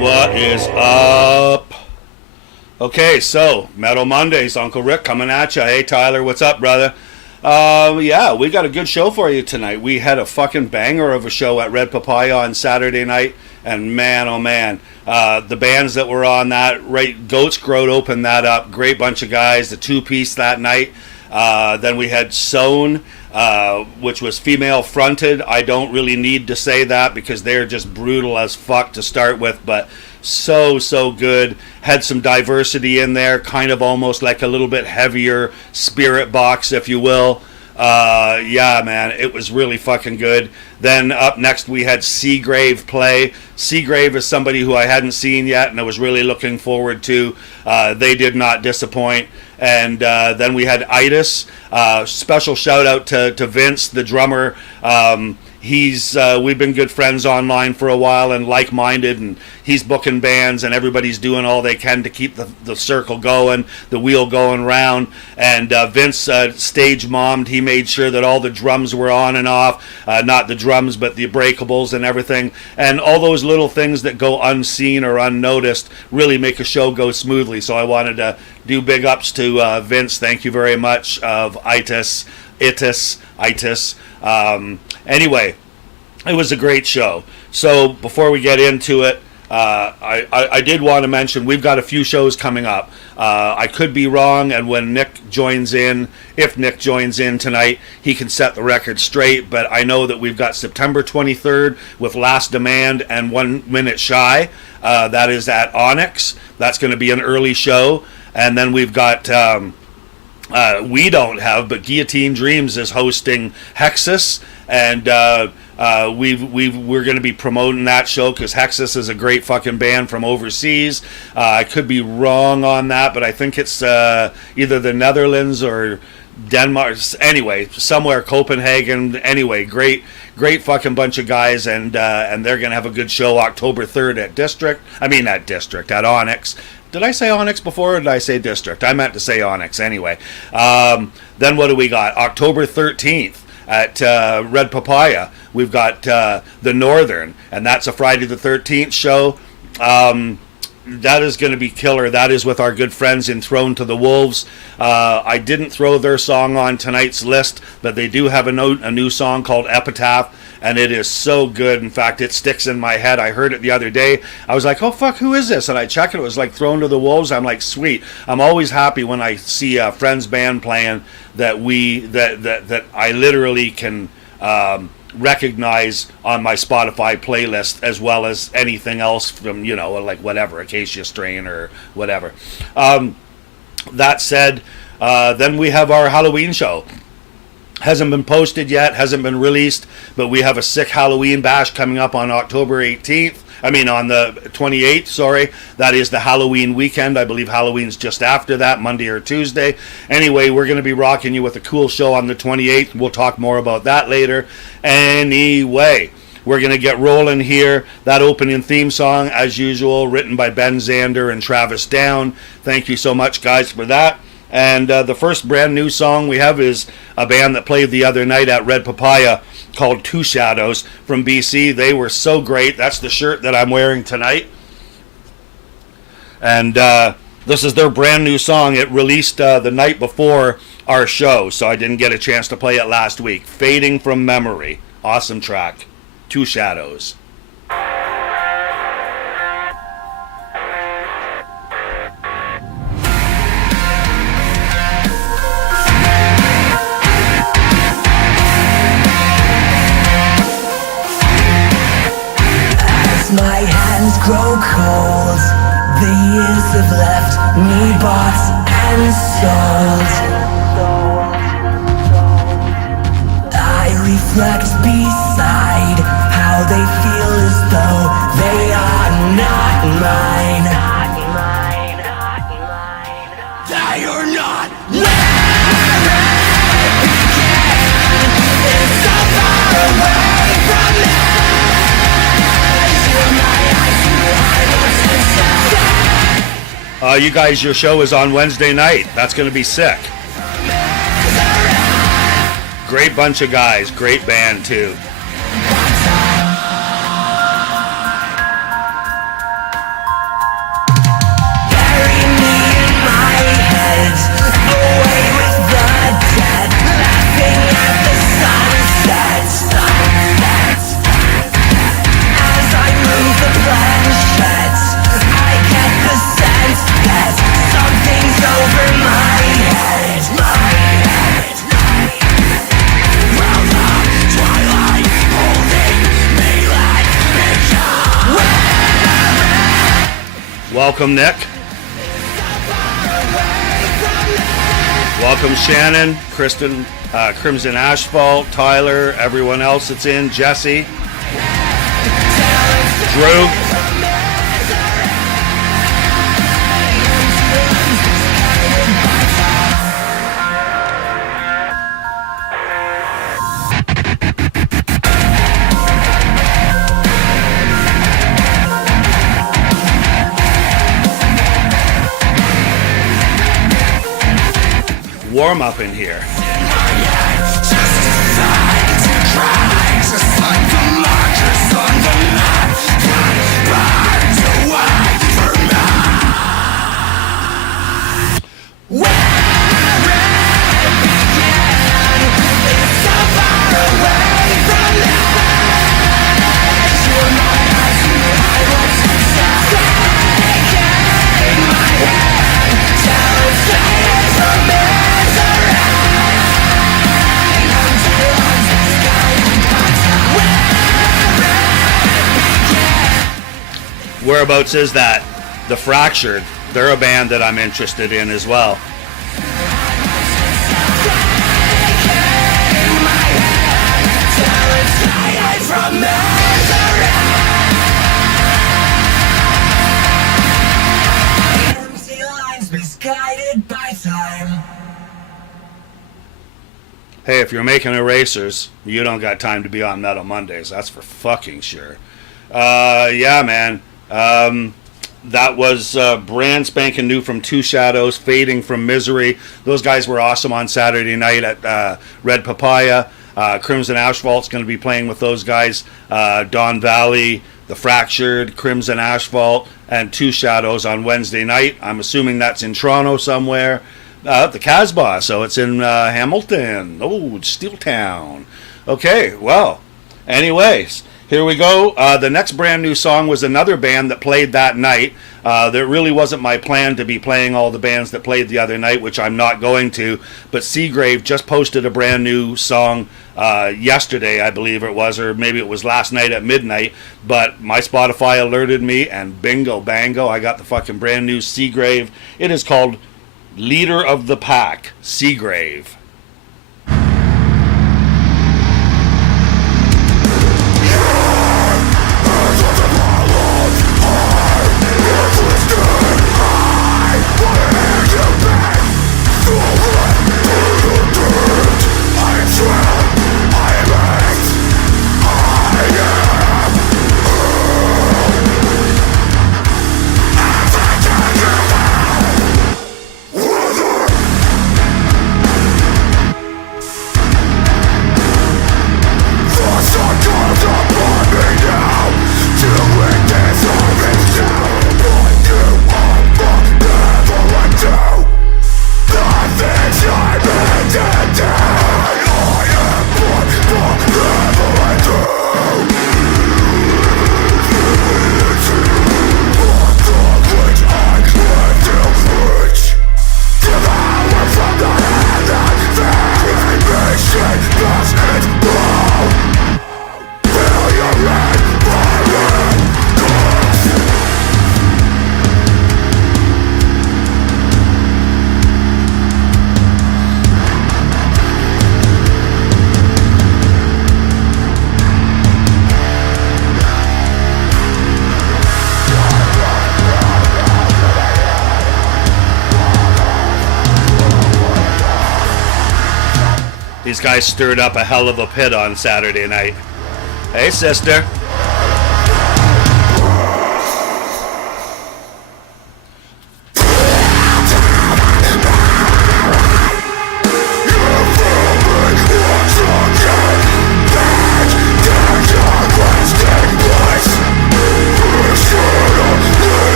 What is up? Okay, so Metal Mondays, Uncle Rick coming at you. Hey Tyler, what's up, brother? Yeah, we got a good show for you tonight. We had a fucking banger of a show at Red Papaya on Saturday night, and man, oh man, the bands that were on that, right? Goat's Growth opened that up. Great bunch of guys. The two-piece that night. Then we had Sown, which was female fronted. I don't really need to say that because they're just brutal as fuck to start with, but so good. Had some diversity in there, kind of almost like a little bit heavier spirit box, if you will. Yeah, man, it was really fucking good. Then up next we had Seagrave play. Seagrave is somebody who I hadn't seen yet and I was really looking forward to. They did not disappoint. And then we had Itis. Special shout out to Vince, the drummer. We've been good friends online for a while and like-minded, and he's booking bands and everybody's doing all they can to keep the circle going, the wheel going round. And Vince stage mommed. He made sure that all the drums were on and off, not the drums but the breakables and everything, and all those little things that go unseen or unnoticed really make a show go smoothly. So I wanted to do big ups to Vince. Thank you very much, of Itis. Anyway, it was a great show. So before we get into it, I did want to mention we've got a few shows coming up. I could be wrong, and when Nick joins in, if Nick joins in tonight, he can set the record straight. But I know that we've got September 23rd with Last Demand and 1 Minute Shy. That is at Onyx. That's going to be an early show. And then we've got... we don't have, but Guillotine Dreams is hosting Hexus, and we're going to be promoting that show because Hexus is a great fucking band from overseas. I could be wrong on that, but I think it's either the Netherlands or Denmark. Anyway, somewhere Copenhagen. Anyway, great fucking bunch of guys, and they're going to have a good show October 3rd at Onyx. Did I say Onyx before, or did I say District? I meant to say Onyx anyway. Then what do we got? October 13th at Red Papaya. We've got The Northern, and that's a Friday the 13th show. That is going to be killer. That is with our good friends in Thrown to the Wolves. I didn't throw their song on tonight's list, but they do have a new song called Epitaph, and it is so good. In fact, it sticks in my head. I heard it the other day. I was like, oh, fuck, who is this? And I checked it. It was like Thrown to the Wolves. I'm like, sweet. I'm always happy when I see a friend's band playing that I literally can... recognize on my Spotify playlist, as well as anything else from, like whatever, Acacia Strain or whatever. That said, then we have our Halloween show. Hasn't been posted yet, hasn't been released, but we have a sick Halloween bash coming up on October 18th. On the 28th, sorry. That is the Halloween weekend. I believe Halloween's just after that, Monday or Tuesday. Anyway, we're going to be rocking you with a cool show on the 28th. We'll talk more about that later. Anyway, we're going to get rolling here. That opening theme song, as usual, written by Ben Zander and Travis Down. Thank you so much, guys, for that. And the first brand new song we have is a band that played the other night at Red Papaya called Two Shadows from BC. They were so great. That's the shirt that I'm wearing tonight. And this is their brand new song. It released the night before our show, so I didn't get a chance to play it last week. Fading from Memory. Awesome track. Two Shadows. My hands grow cold. The years have left me bought and sold. I reflect beside how they feel as though they are not mine. They are not where it began. It's so far away from me. You guys, your show is on Wednesday night. That's going to be sick. Great bunch of guys. Great band, too. Welcome, Nick. Welcome, Shannon, Kristen, Crimson Asphalt, Tyler, everyone else that's in, Jesse, Drew. Warm up in here. Whereabouts is that? The Fractured. They're a band that I'm interested in as well. Hey, if you're making erasers, you don't got time to be on Metal Mondays. That's for fucking sure. Yeah, man. That was brand spanking new from Two Shadows, Fading from Misery. Those guys were awesome on Saturday night at Red Papaya. Crimson Asphalt's going to be playing with those guys. Don Valley, The Fractured, Crimson Asphalt, and Two Shadows on Wednesday night. I'm assuming that's in Toronto somewhere. The Casbah, so it's in Hamilton. Oh, it's Steeltown. Okay, well, anyways. Here we go. The next brand new song was another band that played that night. There really wasn't my plan to be playing all the bands that played the other night, which I'm not going to. But Seagrave just posted a brand new song yesterday, I believe it was, or maybe it was last night at midnight. But my Spotify alerted me, and bingo, bango, I got the fucking brand new Seagrave. It is called Leader of the Pack, Seagrave. These guys stirred up a hell of a pit on Saturday night. Hey, sister.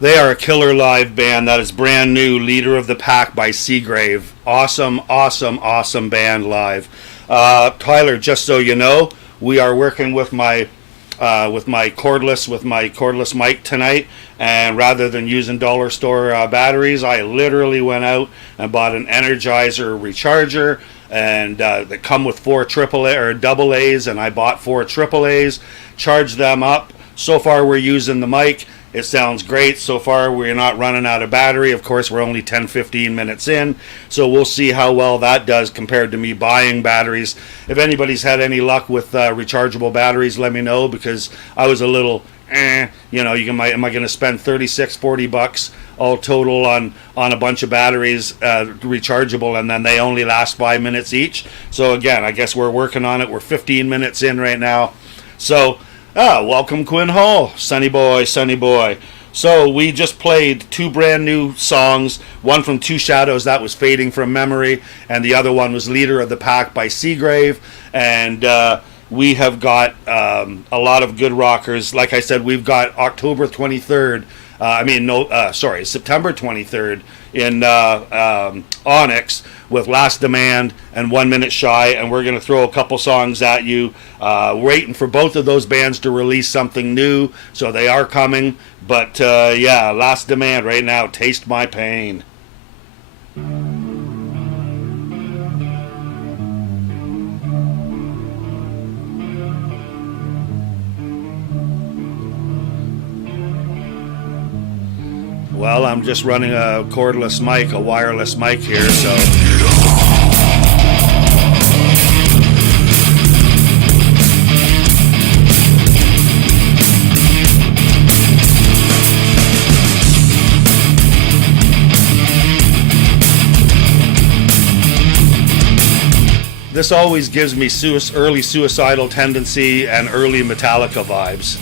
They are a killer live band. That is brand new. Leader of the Pack by Seagrave. Awesome, awesome, awesome band live. Tyler, just so you know, we are working with my cordless mic tonight, and rather than using dollar store batteries, I literally went out and bought an Energizer recharger, and they come with 4 AAA or double A's, and I bought 4 AAA's, charged them up. So far we're using the mic. It sounds great. So far we're not running out of battery. Of course, we're only 10-15 minutes in, so we'll see how well that does compared to me buying batteries. If anybody's had any luck with rechargeable batteries, let me know, because I was a little am I going to spend $36-40 all total on a bunch of batteries rechargeable, and then they only last 5 minutes each? So again, I guess we're working on it. We're 15 minutes in right now. So welcome Quinn Hall, Sunny Boy, Sunny Boy. So we just played 2 brand new songs, one from Two Shadows, that was Fading from Memory, and the other one was Leader of the Pack by Seagrave. And we have got a lot of good rockers. Like I said, we've got September 23rd in Onyx with Last Demand and 1 Minute Shy, and we're going to throw a couple songs at you. Waiting for both of those bands to release something new, so they are coming. But Last Demand right now, Taste My Pain. Well, I'm just running a cordless mic, a wireless mic here, so... This always gives me early Suicidal Tendency and early Metallica vibes.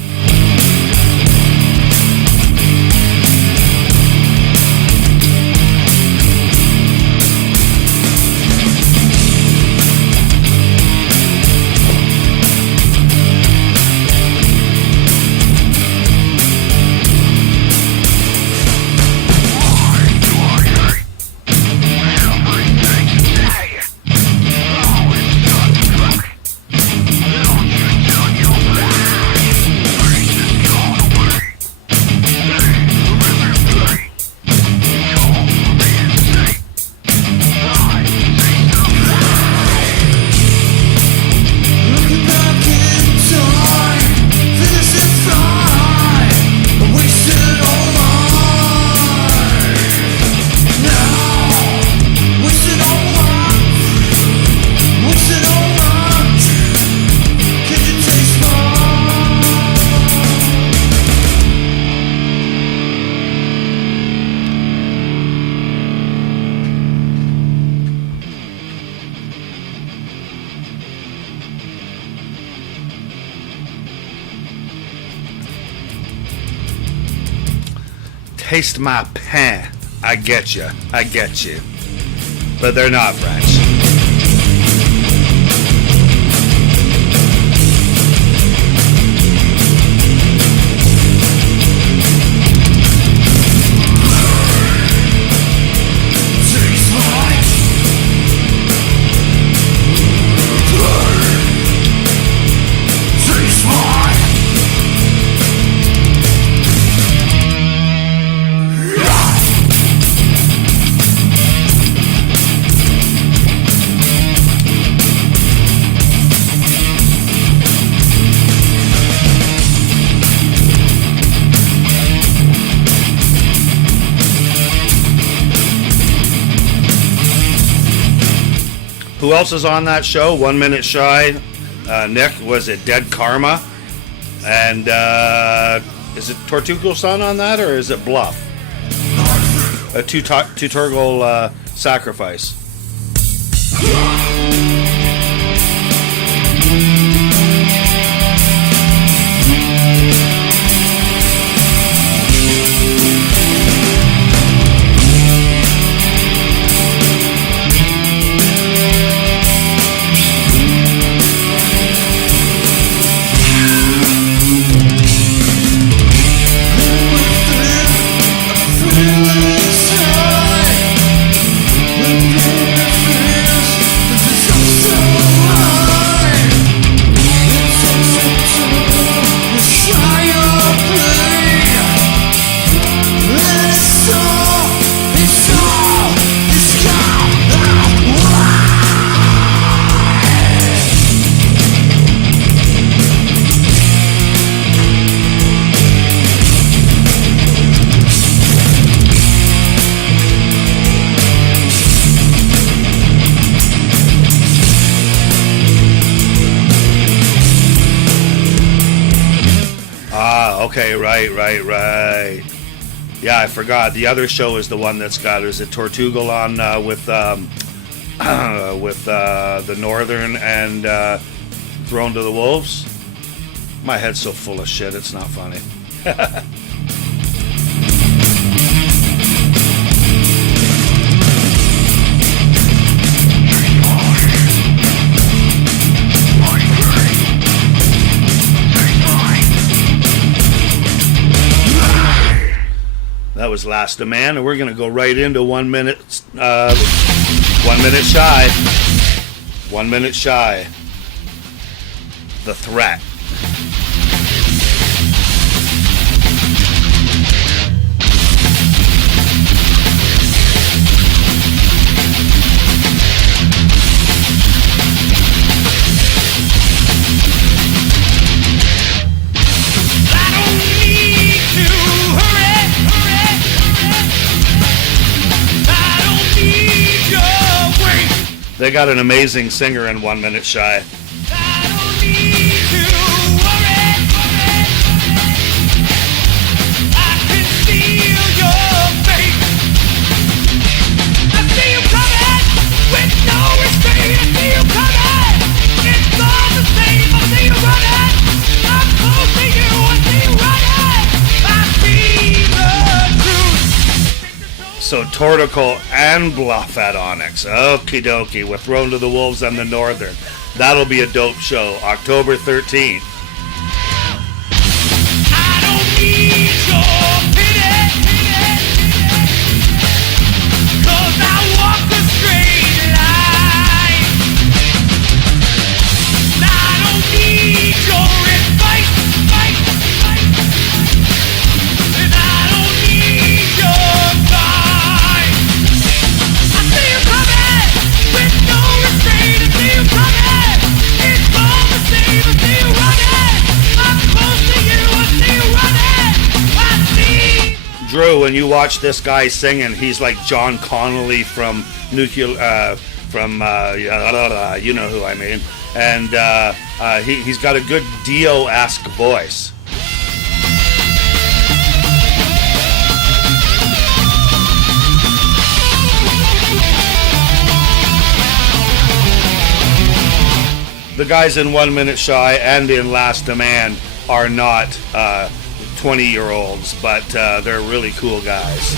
Taste my pain. I get you. But they're not French. Who else is on that show? 1 Minute Shy. Nick, was it Dead Karma? And is it Tortugal Sun on that, or is it Bluff? A Tuturgal Sacrifice. Right. Yeah, I forgot. The other show is the one that's got, is it Tortugal on with the Northern and Thrown to the Wolves? My head's so full of shit, it's not funny. That was Last Demand, and we're going to go right into 1 minute, 1 minute shy. 1 minute shy. The Threat. They got an amazing singer in 1 minute shy. So Tortical and Bluff at Onyx. Okie dokie. With Thrown to the Wolves and the Northern. That'll be a dope show. October 13th. I don't need your pity, 'cause I walk a straight line. I don't need your advice, and I don't need your Drew, when you watch this guy singing, he's like John Connolly from Nuclear, you know who I mean, and he's got a good Dio-esque voice. The guys in 1 minute shy and in Last Demand are not 20-year-olds, but they're really cool guys.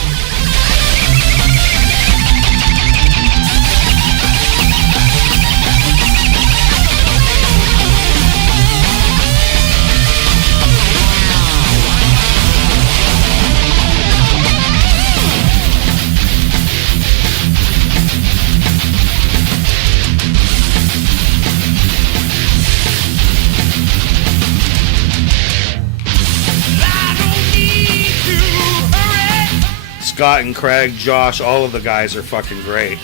Scott and Craig, Josh, all of the guys are fucking great.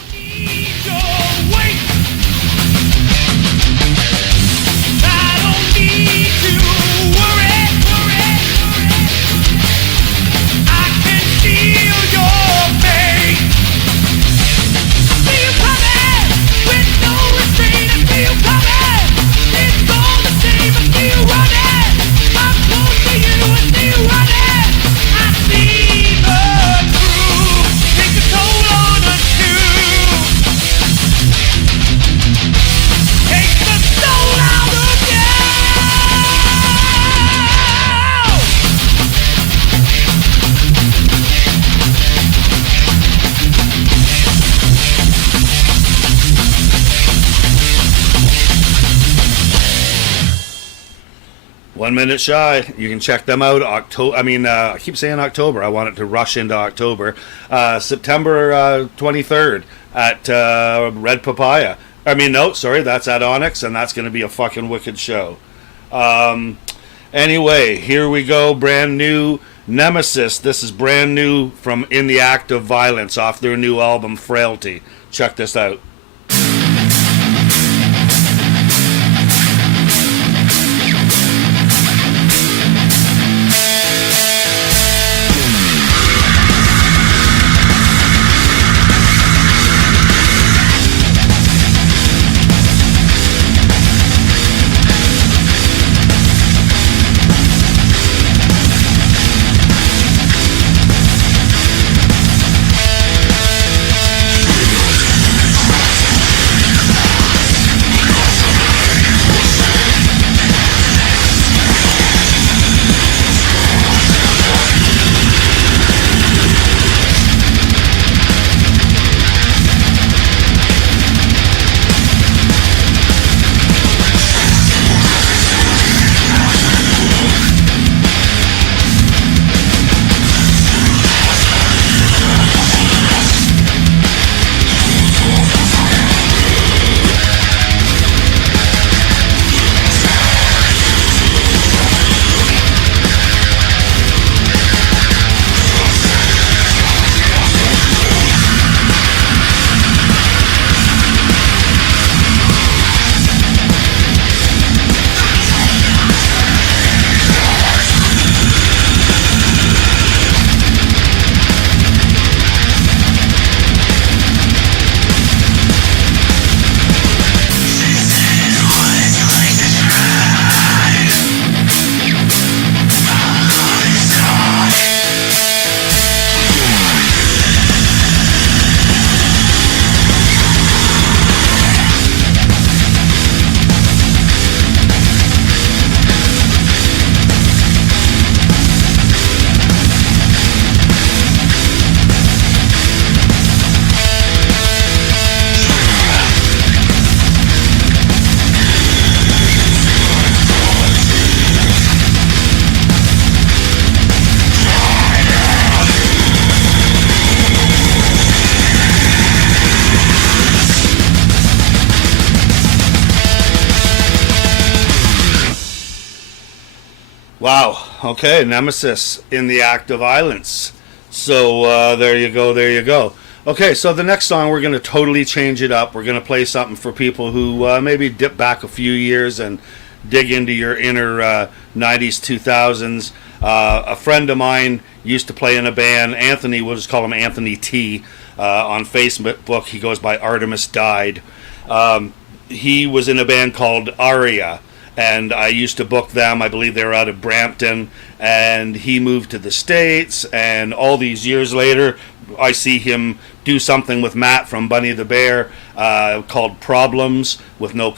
Minute Shy. You can check them out. I keep saying October. I want it to rush into October. September 23rd at Red Papaya. That's at Onyx, and that's going to be a fucking wicked show. Anyway, here we go. Brand new Nemesis. This is brand new from In the Act of Violence off their new album Frailty. Check this out. Wow. Okay, Nemesis in the Act of Violence. So there you go. There you go. Okay, so the next song we're going to totally change it up. We're going to play something for people who maybe dip back a few years and dig into your inner 90s, 2000s. A friend of mine used to play in a band. Anthony, we'll just call him Anthony T. On Facebook, he goes by Artemis Died. He was in a band called Aria, and I used to book them. I believe they were out of Brampton, and he moved to the States, and all these years later, I see him do something with Matt from Bunny the Bear called Problems, with no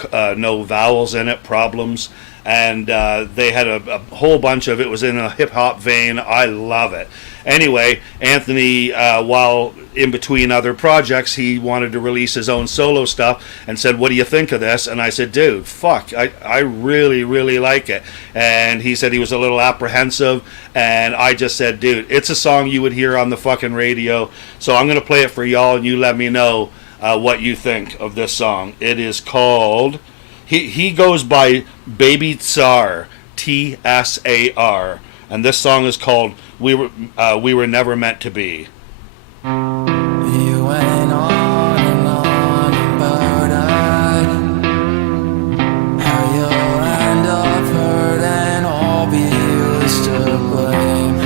vowels in it, Problems. And they had a whole bunch of it. Was in a hip-hop vein. I love it. Anyway, Anthony, while in between other projects, he wanted to release his own solo stuff and said, what do you think of this? And I said, dude, fuck, I really, really like it. And he said he was a little apprehensive, and I just said, dude, it's a song you would hear on the fucking radio, so I'm going to play it for y'all, and you let me know what you think of this song. It is called... He goes by Baby Tsar, Tsar, and this song is called We Were Never Meant to Be. You went on and on about it, how you'll end up hurt and all be used to blame.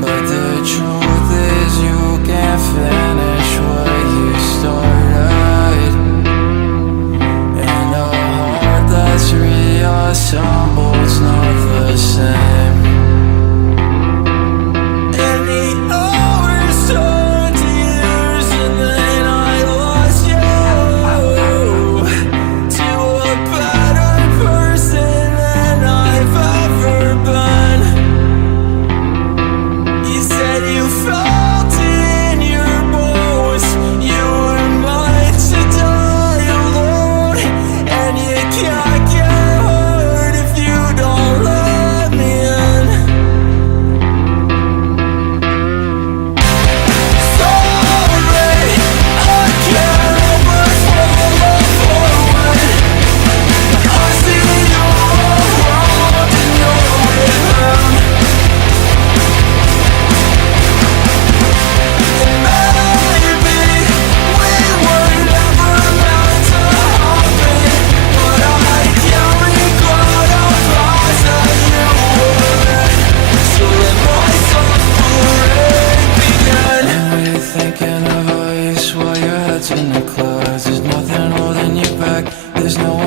But the truth is you can't finish what you started. Reassembles not the same. And the hours turn to years, and then I lost you to a better person than I've ever been. You said you felt it in your bones. You were meant to die alone, and you can't get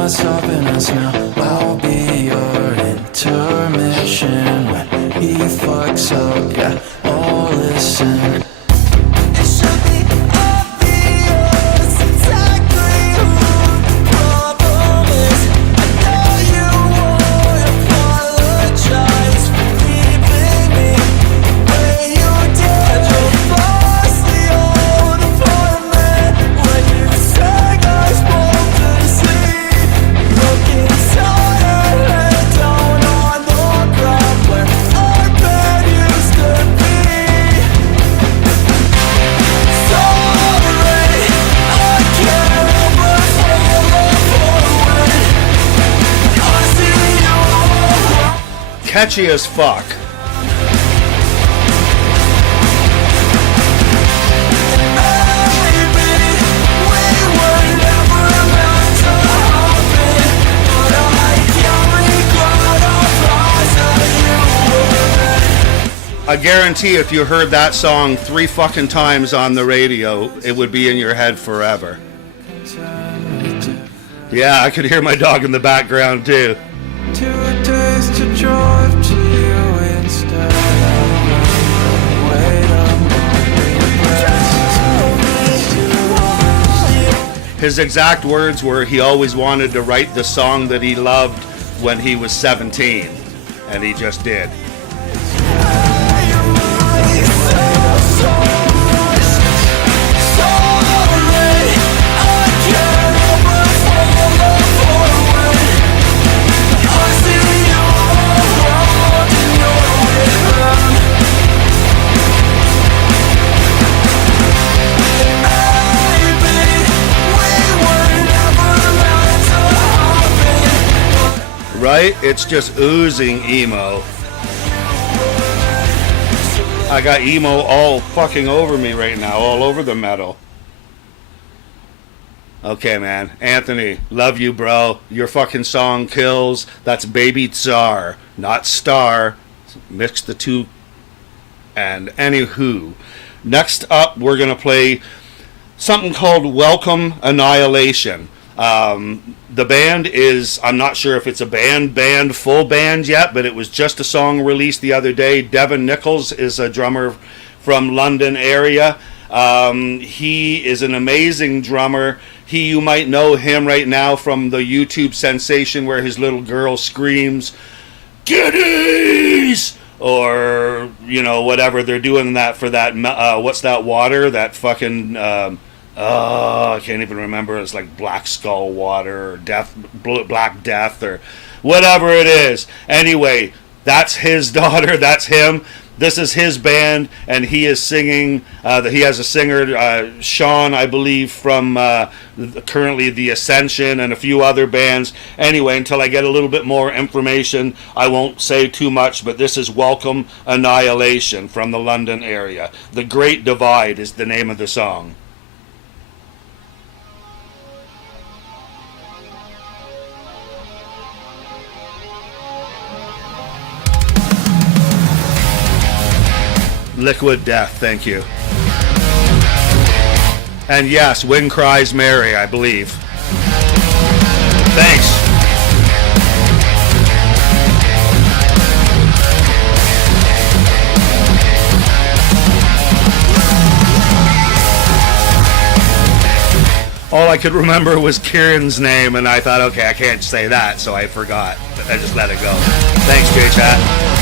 stopping us now. I'll be your intermission when he fucks up. Yeah, oh listen. It should be obvious exactly who the problem is. I know you won't apologize for leaving me when you did. Your vastly old apartment when you sang us both to sleep. Looking tired, head down on the ground where our bed used to be. Sorry, I can't help but fall forward. I see you all Catchy as fuck. I guarantee if you heard that song 3 fucking times on the radio, it would be in your head forever. Yeah, I could hear my dog in the background too. His exact words were he always wanted to write the song that he loved when he was 17, and he just did. right? It's just oozing emo. I got emo all fucking over me right now, all over the metal. Okay, man. Anthony, love you, bro. Your fucking song kills. That's Baby Tsar, not Star. Mix the two. And anywho, next up, we're going to play something called Welcome Annihilation. The band is, I'm not sure if it's a band, full band yet, but it was just a song released the other day. Devin Nichols is a drummer from London area. He is an amazing drummer. You might know him right now from the YouTube sensation where his little girl screams, "Giddies!" Or, you know, whatever. They're doing that for that, what's that water? That fucking, I can't even remember. It's like Black Skull water or Black Death or whatever it is. Anyway, that's his daughter. That's him. This is his band, and he is singing. He has a singer, Sean, I believe, from currently The Ascension and a few other bands. Anyway, until I get a little bit more information, I won't say too much, but this is Welcome Annihilation from the London area. The Great Divide is the name of the song. Liquid Death, thank you. And yes, Wind Cries Mary, I believe. Thanks. All I could remember was Kieran's name, and I thought, okay, I can't say that, so I forgot. I just let it go. Thanks, J-Chat.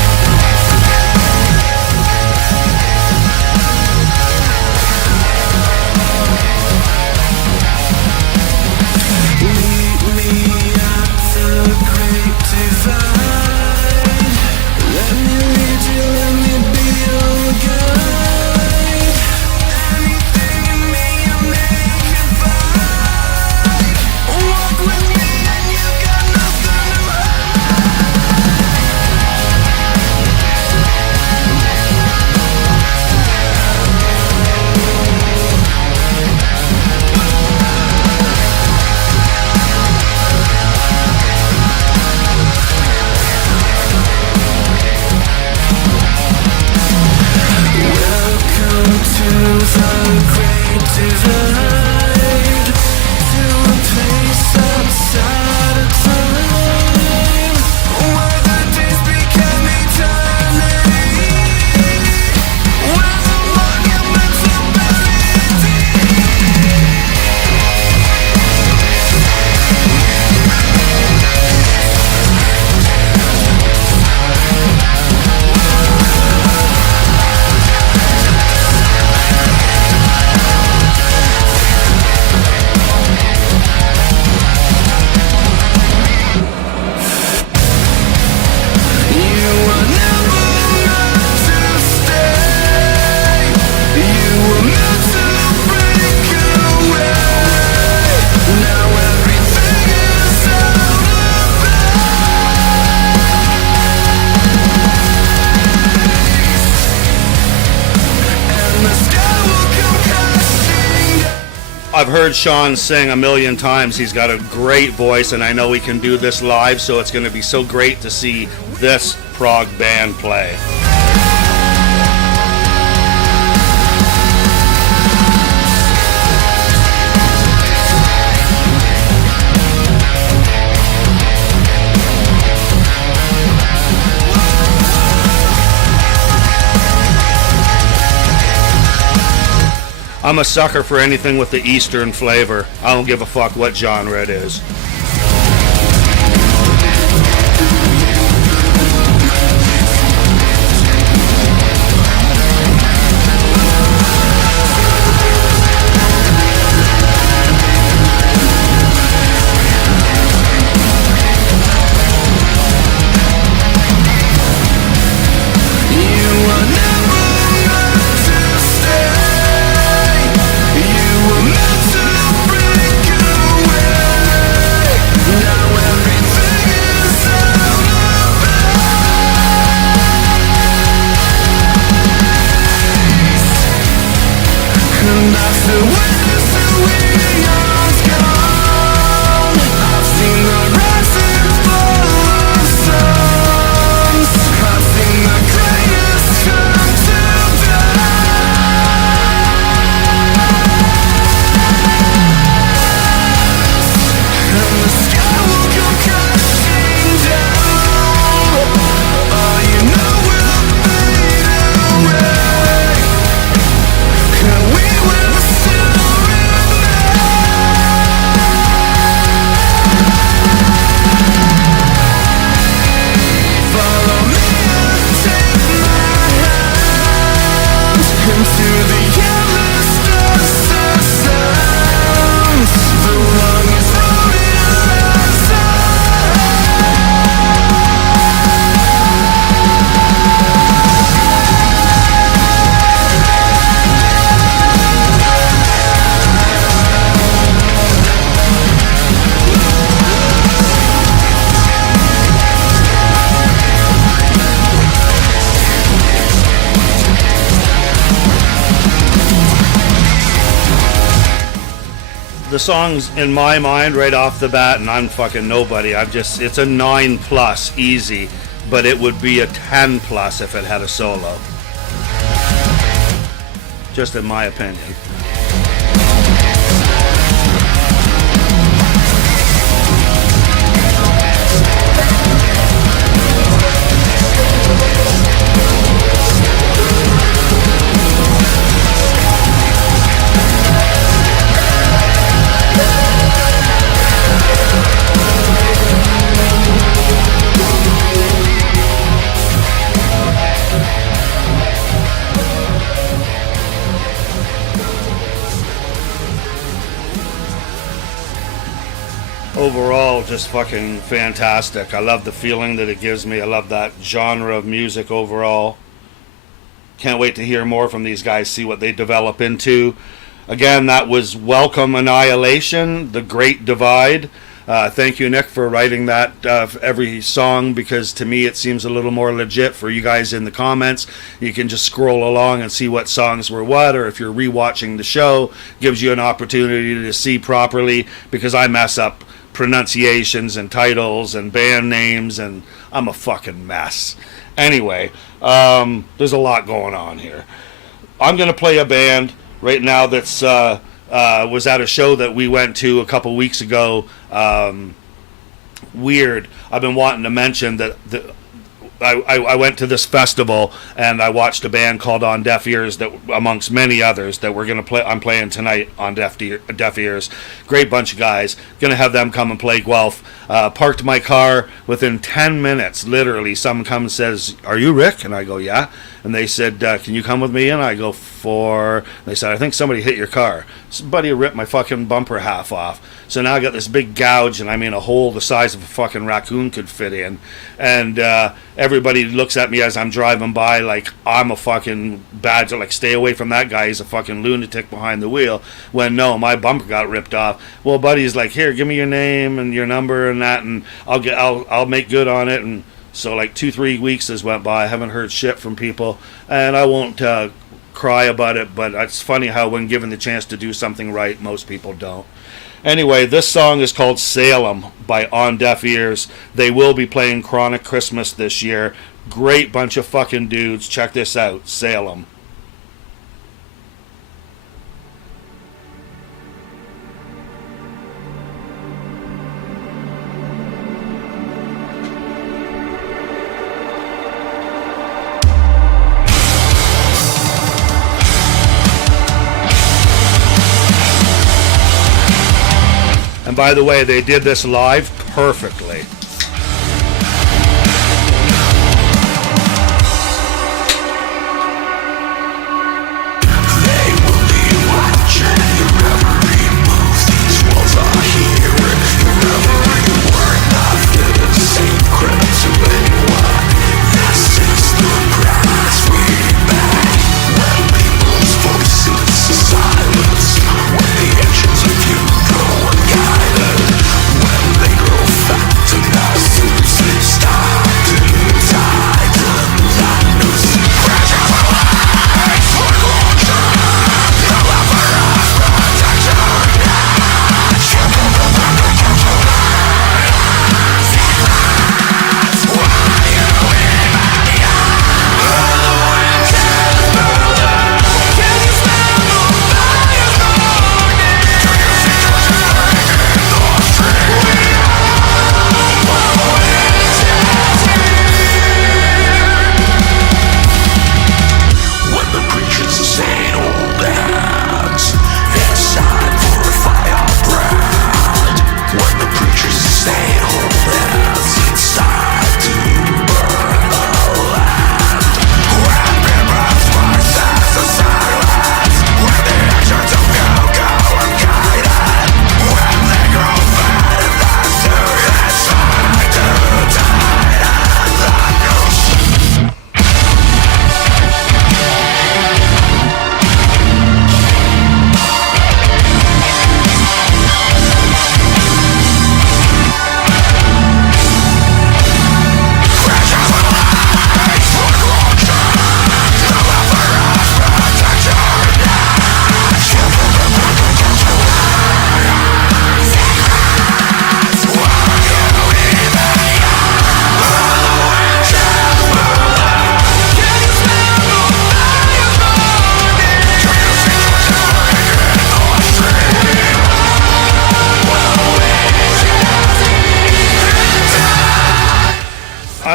I've heard Sean sing a million times. He's got a great voice, and I know he can do this live, so it's going to be so great to see this prog band play. I'm a sucker for anything with the Eastern flavor. I don't give a fuck what genre it is. The song's in my mind right off the bat, and I'm fucking nobody. It's a 9 plus easy, but it would be a 10 plus if it had a solo. Just in my opinion. Overall, just fucking fantastic. I love the feeling that it gives me. I love that genre of music overall. Can't wait to hear more from these guys, see what they develop into. Again, that was Welcome Annihilation, The Great Divide. Thank you, Nick, for writing that every song, because to me it seems a little more legit. For you guys in the comments, you can just scroll along and see what songs were what, or if you're rewatching the show, gives you an opportunity to see properly, because I mess up pronunciations and titles and band names, and I'm a fucking mess. Anyway, there's a lot going on here. I'm going to play a band right now that's was at a show that we went to a couple weeks ago. Weird. I've been wanting to mention that I went to this festival and I watched a band called On Deaf Ears, that amongst many others that we're gonna play. I'm playing tonight on Deaf Ears. Great bunch of guys. Gonna have them come and play Guelph. Parked my car within 10 minutes. Literally, someone comes and says, "Are you Rick?" And I go, "Yeah." And they said, "Can you come with me?" And I go, "For?" They said, "I think somebody hit your car." Somebody ripped my fucking bumper half off. So now I got this big gouge, and I mean a hole the size of a fucking raccoon could fit in. And everybody looks at me as I'm driving by like I'm a fucking bad, like, stay away from that guy, he's a fucking lunatic behind the wheel. When no, my bumper got ripped off. Well, buddy's like, "Here, give me your name and your number and that, and I'll make good on it." And so like 2-3 weeks has went by. I haven't heard shit from people, and I won't cry about it, but it's funny how when given the chance to do something right, most people don't. Anyway, this song is called Salem by On Deaf Ears. They will be playing Chronic Christmas this year. Great bunch of fucking dudes. Check this out, Salem. And by the way, they did this live perfectly. Tonight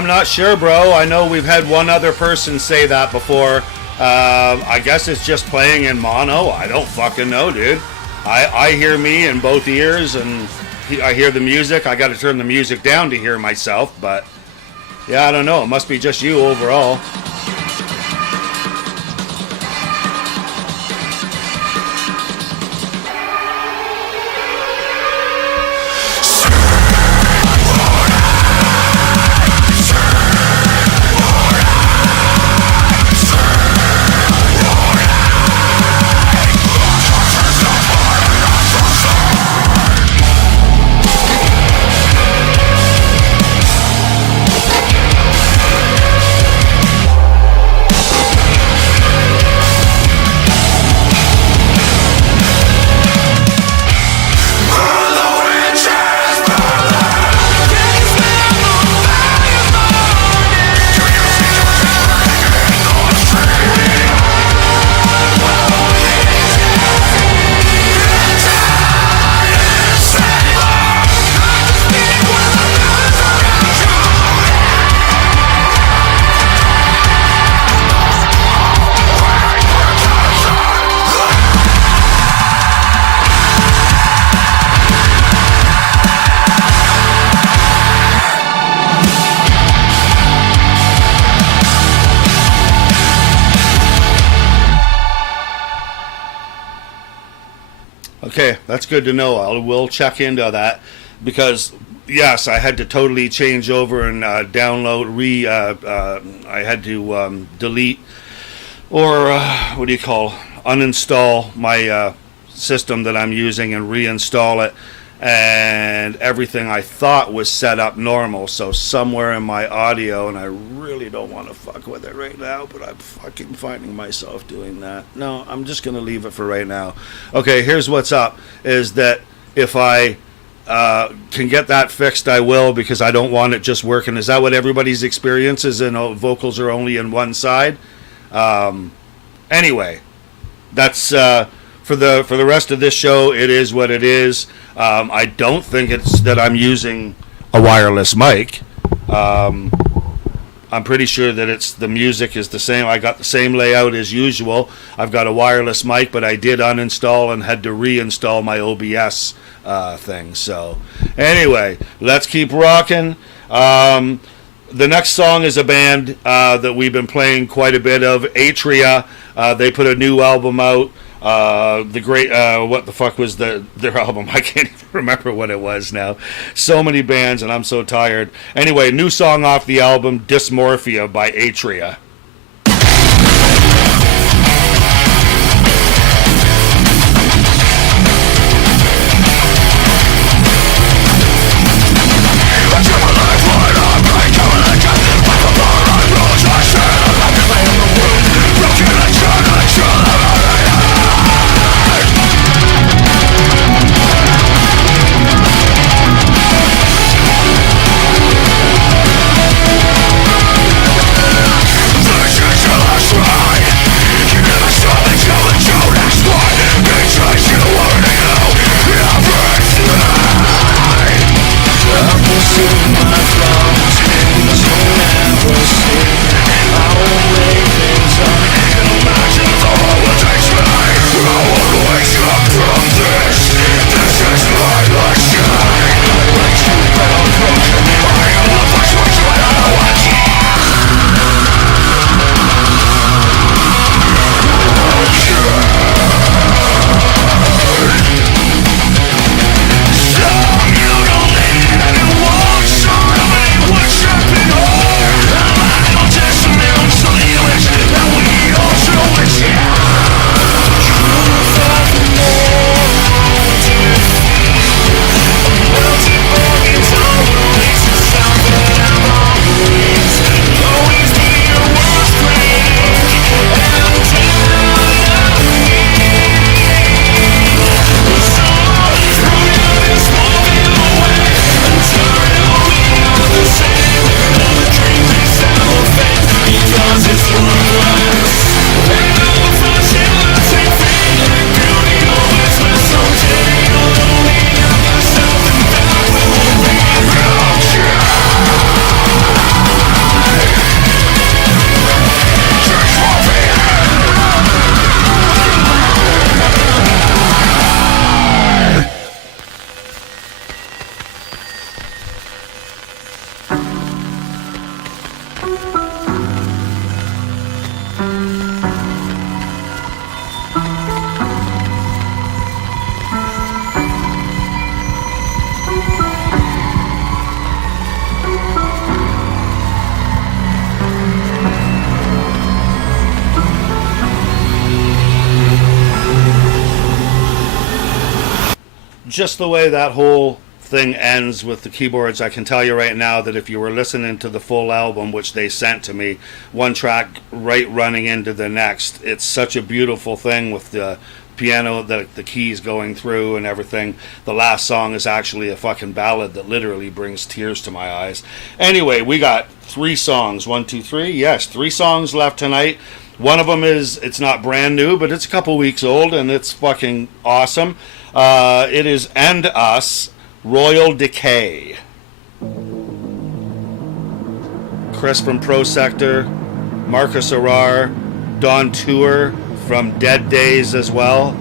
I'm not sure, bro. I know we've had one other person say that before. I guess it's just playing in mono. I don't fucking know, dude. I hear me in both ears, and I hear the music. I got to turn the music down to hear myself, but yeah, I don't know. It must be just you overall. Okay, that's good to know. We'll check into that because yes, I had to totally change over and download. I had to delete or what do you call uninstall my system that I'm using and reinstall it. And everything I thought was set up normal. So somewhere in my audio, and I really don't want to fuck with it right now, but I'm fucking finding myself doing that. No, I'm just going to leave it for right now. Okay, here's what's up, is that if I can get that fixed, I will, because I don't want it just working. Is that what everybody's experience is, and vocals are only in one side? Anyway, that's... For the rest of this show, it is what it is. I don't think it's that I'm using a wireless mic. I'm pretty sure that it's the music is the same. I got the same layout as usual. I've got a wireless mic, but I did uninstall and had to reinstall my OBS thing. So anyway, let's keep rocking. The next song is a band that we've been playing quite a bit of, Atria. They put a new album out. The great, what the fuck was their album? I can't even remember what it was now. So many bands, and I'm so tired. Anyway, new song off the album, Dysmorphia by Atria. just the way that whole thing ends with the keyboards, I can tell you right now that if you were listening to the full album, which they sent to me, one track right running into the next, it's such a beautiful thing with the piano, the keys going through and everything. The last song is actually a fucking ballad that literally brings tears to my eyes. Anyway, we got 3 songs. 1, 2, 3. Yes, 3 songs left tonight. One of them it's not brand new, but it's a couple weeks old, and it's fucking awesome. It is End Us, Royal Decay. Chris from Pro Sector, Marcus Arar, Don Tour from Dead Days as well.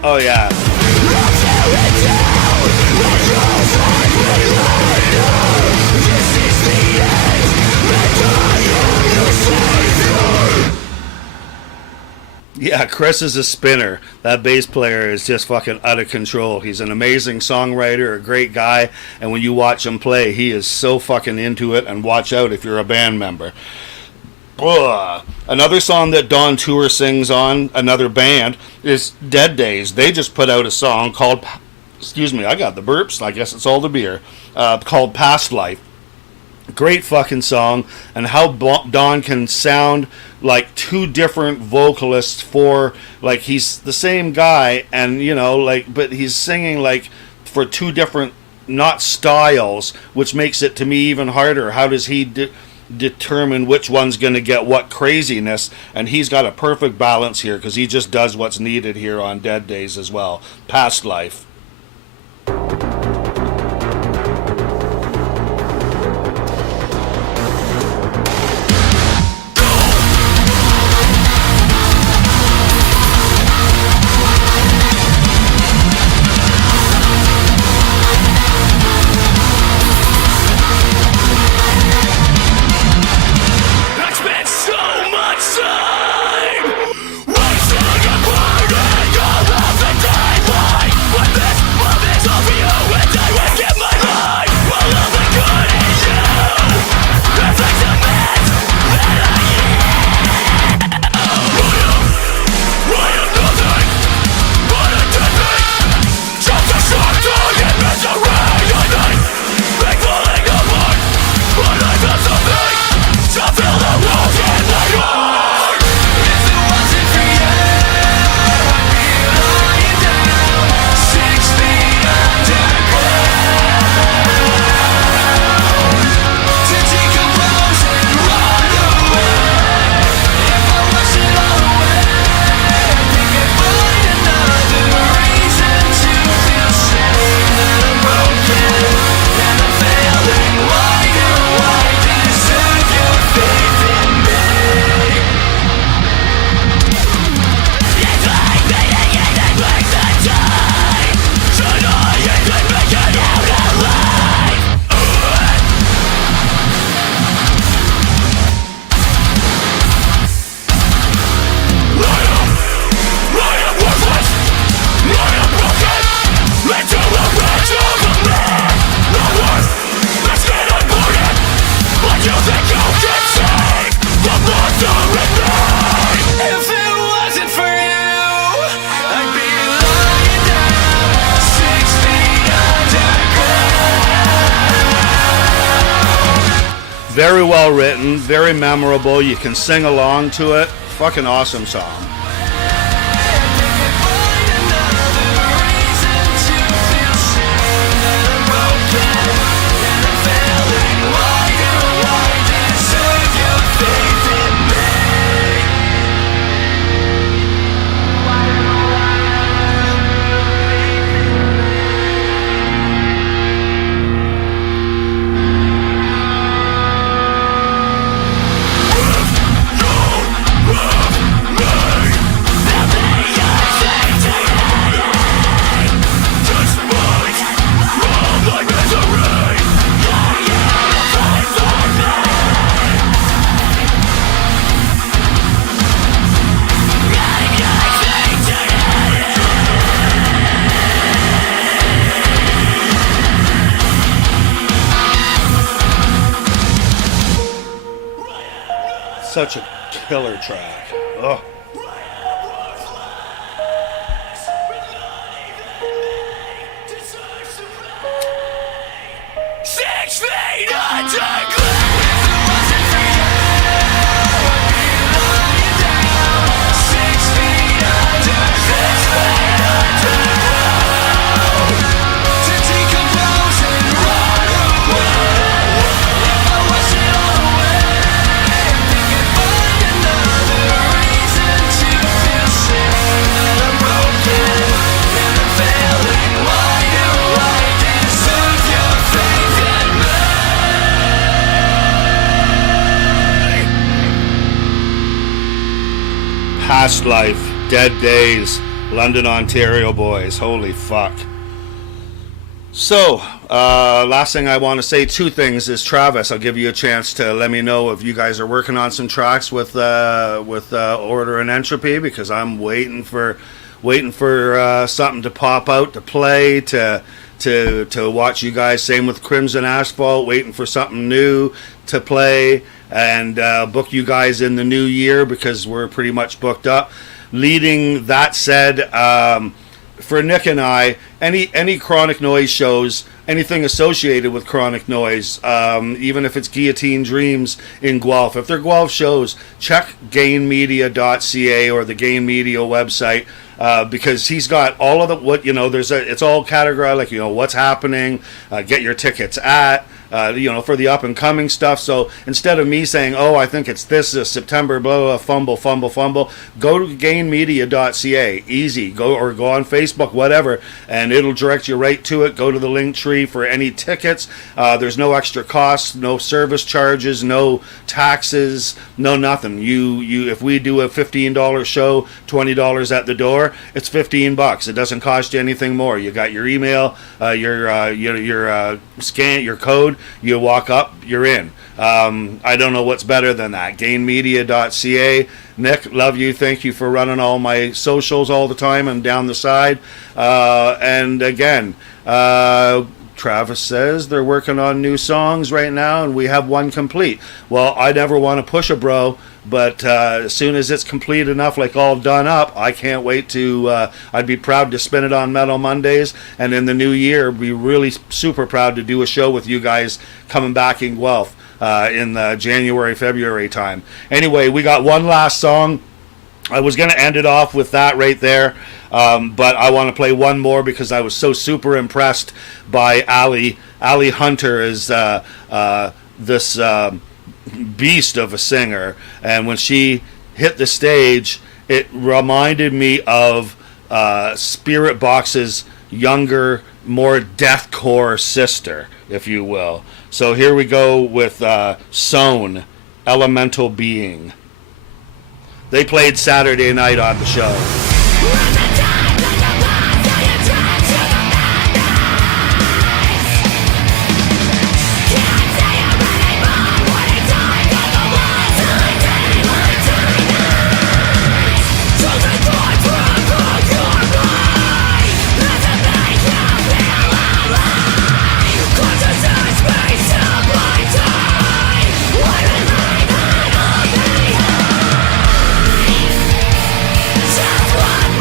Oh yeah. Yeah, Chris is a spinner. That bass player is just fucking out of control. He's an amazing songwriter, a great guy, and when you watch him play, he is so fucking into it, and watch out if you're a band member. Ugh. Another song that Don Tour sings on, another band, is Dead Days. They just put out a song called, excuse me, I got the burps, I guess it's all the beer, called Past Life. Great fucking song, and how Don can sound like two different vocalists for, like, he's the same guy, and, you know, like, but he's singing, like, for two different, not styles, which makes it, to me, even harder. How does he determine which one's going to get what craziness? And he's got a perfect balance here, because he just does what's needed here on Dead Days as well. Past Life. Very well written, very memorable. You can sing along to it. Fucking awesome song. Such a killer track. Oh. 6 feet under. Past Life, Dead Days, London, Ontario boys. Holy fuck. So, last thing I want to say, two things, is Travis, I'll give you a chance to let me know if you guys are working on some tracks with Order and Entropy, because I'm waiting for something to pop out to play, to watch you guys. Same with Crimson Asphalt, waiting for something new to play, and book you guys in the new year, because we're pretty much booked up. Leading that said, for Nick and I, any Chronic Noise shows, anything associated with Chronic Noise, even if it's Guillotine Dreams in Guelph, if they're Guelph shows, check gainmedia.ca or the Gain Media website, because he's got all of it's all categorized, like, what's happening, get your tickets at, for the up and coming stuff. So instead of me saying, I think it's this September, blah, blah, fumble, go to gainmedia.ca, easy, go on Facebook, whatever, and it'll direct you right to it. Go to the link tree for any tickets. There's no extra costs, no service charges, no taxes, no nothing. You if we do a $15 show, $20 at the door, it's $15. It doesn't cost you anything more. You got your email, your scan, your code, you walk up, you're in. I don't know what's better than that. Gainmedia.ca. Nick, love you. Thank you for running all my socials all the time and down the side. And again, Travis says they're working on new songs right now, and we have one complete. Well, I never want to push a bro, but as soon as it's complete enough, like all done up, I can't wait to, I'd be proud to spin it on Metal Mondays, and in the new year, be really super proud to do a show with you guys coming back in Guelph in the January, February time. Anyway, we got one last song. I was going to end it off with that right there, but I want to play one more because I was so super impressed by Ali. Ali Hunter is this beast of a singer, and when she hit the stage, it reminded me of Spirit Box's younger, more deathcore sister, if you will. So here we go with Sown, Elemental Being. They played Saturday night on the show. Self-one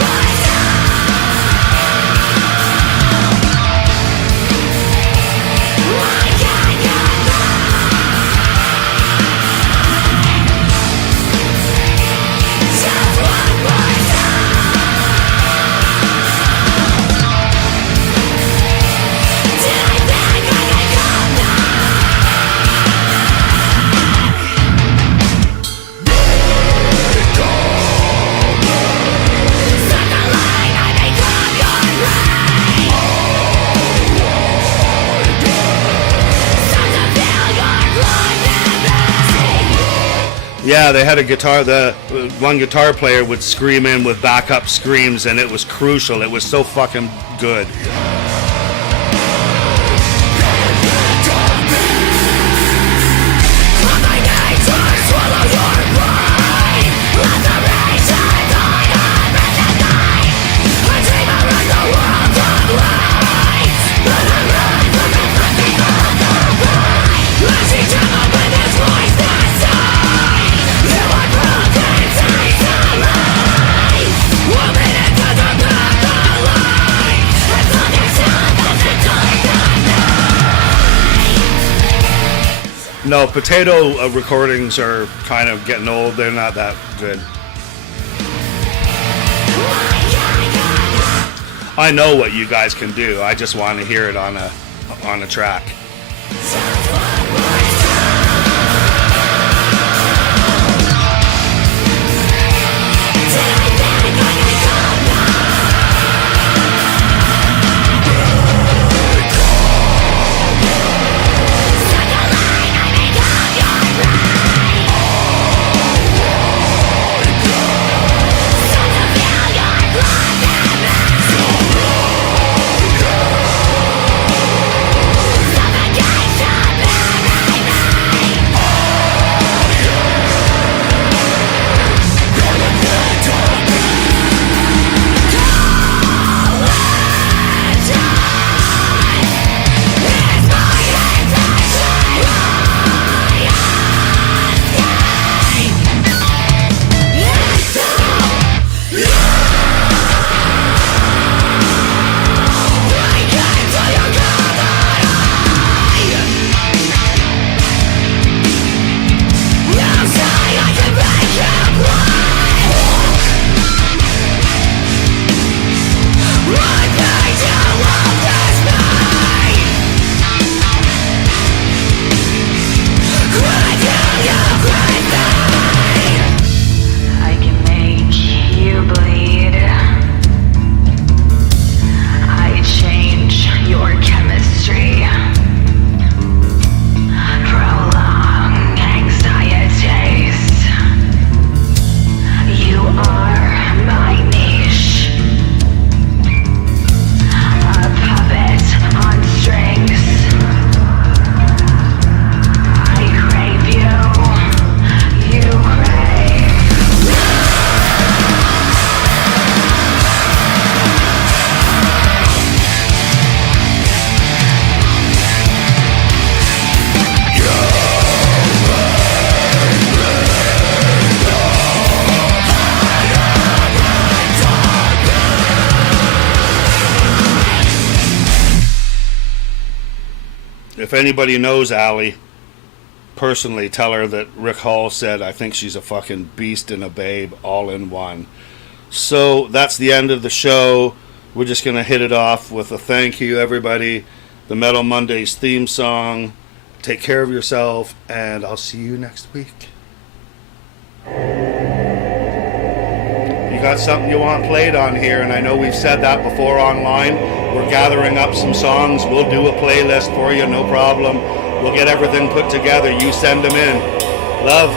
Yeah, they had a guitar. The one guitar player would scream in with backup screams, and it was crucial. It was so fucking good. No, Potato recordings are kind of getting old. They're not that good. I know what you guys can do. I just want to hear it on a track. If anybody knows Allie personally, tell her that Rick Hall said, I think she's a fucking beast and a babe all in one. So that's the end of the show. We're just going to hit it off with a thank you, everybody. The Metal Mondays theme song. Take care of yourself, and I'll see you next week. You got something you want played on here, and I know we've said that before online. We're gathering up some songs. We'll do a playlist for you, no problem. We'll get everything put together. You send them in. Love.